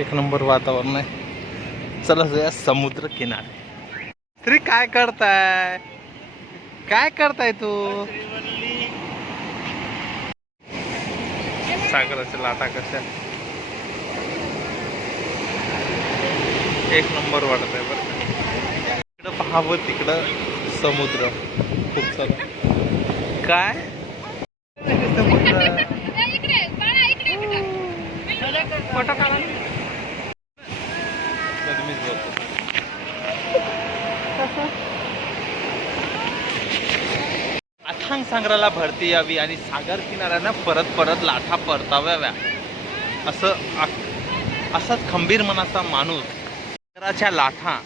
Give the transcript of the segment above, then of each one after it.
एक नंबर वातावरण आहे. चला जाऊया समुद्र किनारे. तरी काय करताय? काय करताय तू? सागराच्या लाटा कशा? एक नंबर वाटत आहे बरं तिकडं पाहावं तिकडं समुद्र. खूप सारा. काय समुद्र तर मीच बोलतो संग्रहाला भरती यावी आणि सागर किनाऱ्यानं परत परत लाथा परताव्याव्या असं असंच असाच खंबीर मनाचा माणूस सागराच्या लाथा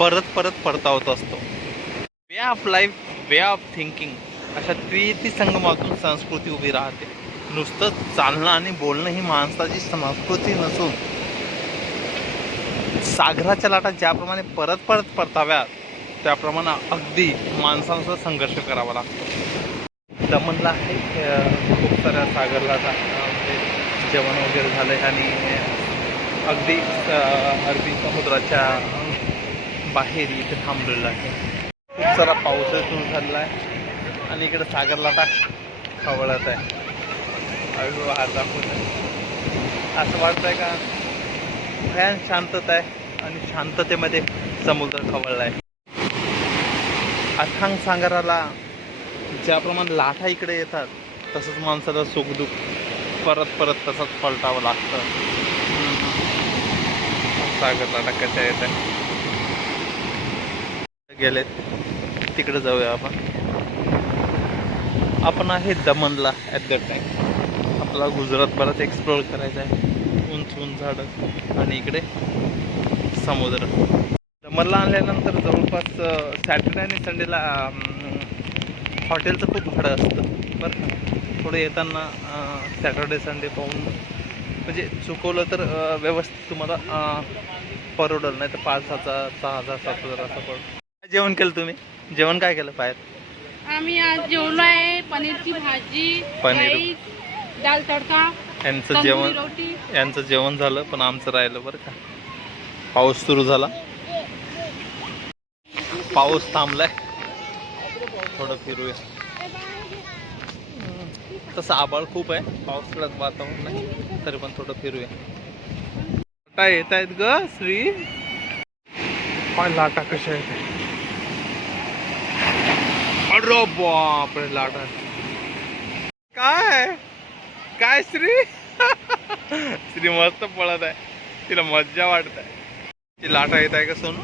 परत परत परतावत असतो. Way of life way of thinking अशा त्रिती संगमातून संस्कृती उभी राहते. नुसतं चालणं आणि बोलणं ही माणसाची संस्कृती नसून सागराच्या लाटा ज्याप्रमाणे परत परत परताव्यात त्याप्रमाणे अगदी माणसांसह संघर्ष करावा लागतो. दमनला आहे खूप साऱ्या सागरला म्हणजे जेवण वगैरे झालं आहे आणि अगदी अरबी समुद्राच्या बाहेर इथे थांबलेलं आहे. खूप सारा पाऊसही सुरू झालेला आहे. आणि इकडे सागरला टाक खवळत आहे. हळू हात दाखवत आहे. असं वाटतंय का? भयान शांतता आहे आणि शांततेमध्ये समुद्र खवळला आहे. अथांग सागराला ज्याप्रमाणे लाटा इकडे येतात तसंच माणसाला सुखदुःख परत परत तसंच पलटावं लागतं. सागरला टाकायचं येतं येत आहे. गेलेत. तिकडे जाऊया आपण. आपण आहे दमनला ॲट द टाईम आपला गुजरात परत एक्सप्लोअर करायचा आहे. उंच उंच झाडं आणि इकडे समुद्र. दमनला आणल्यानंतर जवळपास सॅटर्डे आणि संडेला हॉटेलचं खूप भाडं असतं. बरं का? थोडं येताना सॅटर्डे संडे पाहून. म्हणजे चुकवलं तर व्यवस्थित तुम्हाला परवडलं. नाही तर पाच हजार सहा हजार सात हजार असं पडतं. जेवण केलं तुम्ही? जेवण काय केलं बाहेर? आम्ही आज जेवलो आहे पनीरची भाजी पनीर. दाल तडका यांचं जेवण यांचं जेवण झालं पण आमचं राहिलं बरं का. पाऊस सुरू झाला. पाऊस थांबलाय. थोडं फिरूया. तसं आबाळ खूप आहे. पावसाळ्यात वातावरण नाही तरी पण थोडं फिरूया. लाटा येत आहेत ग श्री. पण लाटा कशा येत अरे बापरे लाटा काय काय श्री? श्री मस्त पळत आहे. तिला मज्जा वाटत आहे. ती लाटा येत आहे का सोनू?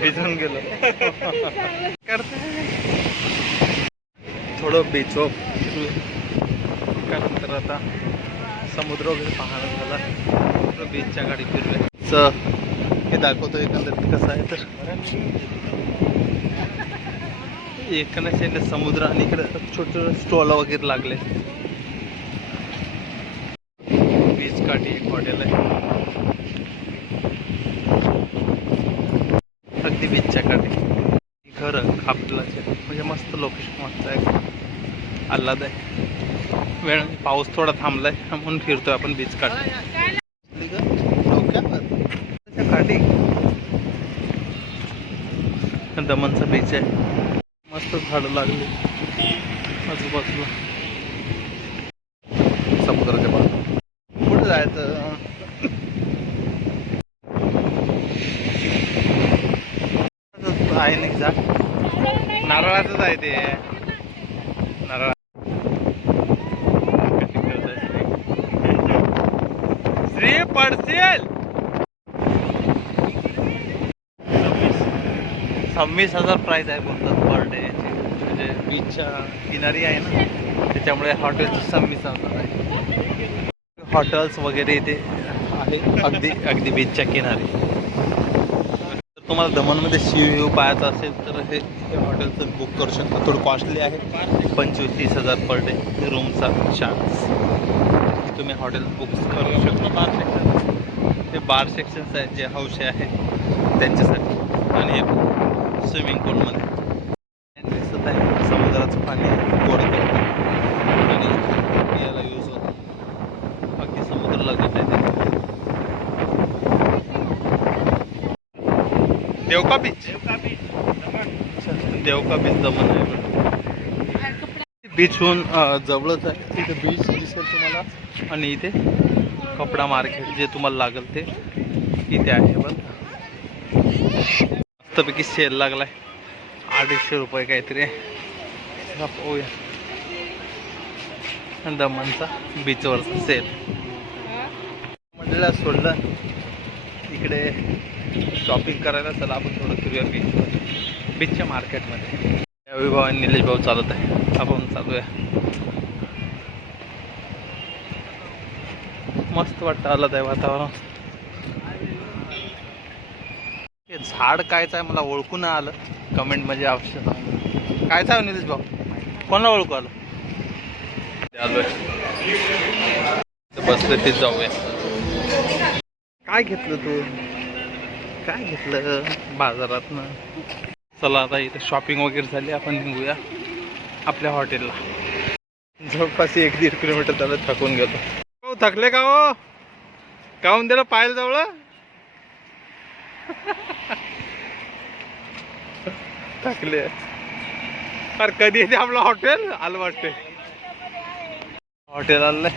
भिजून गेलो. करते. थोडं बेचो. त्यानंतर आता समुद्र वगैरे पाहणार झाला. समुद्र बीचच्या गाडी फिरूया हे दाखवतो एकंदरीत कसं आहे तर. एकाने साईडला समुद्र आणि इकडे छोटे छोटे स्टॉल वगैरे लागले. बीच काठी एक हॉटेल आहे अगदी बीचच्या काठी घर खापलाचे म्हणजे मस्त लोकेशन मस्त आहे आल्हाद आहे. वेळ पाऊस थोडा थांबलाय म्हणून फिरतोय आपण बीच त्याच्या काठी दमनचा बीच आहे. मस्त झाडं लागली. आजूबाजूला. समुद्राच्या बाजूला कुठे जायचं? आहे नाही जा नारळाचंच आहे ते नारळ कशी करताय पडतील. सव्वीस हजार प्राइस आहे बोलतात पर डे म्हणजे बीचच्या किनारी आहे ना त्याच्यामुळे हॉटेलची सव्वीस हजार आहे. हॉटेल्स वगैरे इथे आहे अगदी अगदी बीचच्या किनारी. जर तुम्हाला दमणमध्ये सी व्ह्यू पाहायचा असेल तर हे हे हॉटेलचं बुक करू शकता. थोडं कॉस्टली आहे. पंचवीस तीस हजार पर डे रूमचा चार्ज तुम्ही हॉटेल बुक करू शकता. बार सेक्शन हे बार सेक्शन्स आहेत जे हौशे आहेत त्यांच्यासाठी. आणि हे स्विमिंग पूलमध्ये दिसत आहे समुद्राचं पाणी गोड करतं आणि याला यूज होतं. बाकी समुद्र लागत आहे ते देवका बीच देवका बीच दमन आहे. बीचहून जवळच आहे. इथे बीच दिसेल तुम्हाला. आणि इथे कपडा मार्केट जे तुम्हाला लागेल ते इथे आहे बघ. मस्तपैकी सेल लागलाय. अडीचशे रुपये काहीतरी आहे. दमनचा बीचवरचा सेल म्हटलं सोडलं. इकडे शॉपिंग करायला चला आपण थोडं फिरूया बीचवर बीचच्या मार्केटमध्ये अविभाव आणि निलेश भाऊ चालत आहे. आपण चालूया. मस्त वाटतं आलं आहे वातावरण. हे झाड कायचं आहे मला ओळखू नाही आलं. कमेंट म्हणजे आवश्यक आहे कायचं आहे निलेश भाऊ? कोणाला ओळखू आलं? आलोय बसलं ते जाऊया. काय घेतलं तू? काय घेतलं? बाजारात चला आता इथे शॉपिंग वगैरे झाली. आपण निघूया आपल्या हॉटेलला जवळपास एक दीड किलोमीटर त्याला थकून गेलो. हो थकले का हो? काहून दिलं पायल जवळ? थकले. अरे कधी येते आपलं हॉटेल? आलं वाटते. हॉटेल आलंय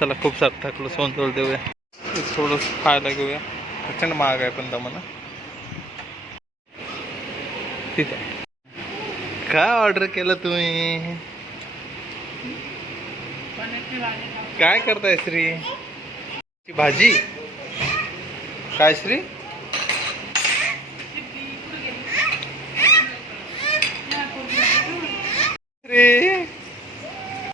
चला खूप सार थकलो सोनतोल देऊया. थोडं खायला घेऊया. प्रचंड महाग आहे पण दमन ठीक आहे. काय ऑर्डर केलं तुम्ही? काय करताय श्री? ची भाजी? काय श्री? श्री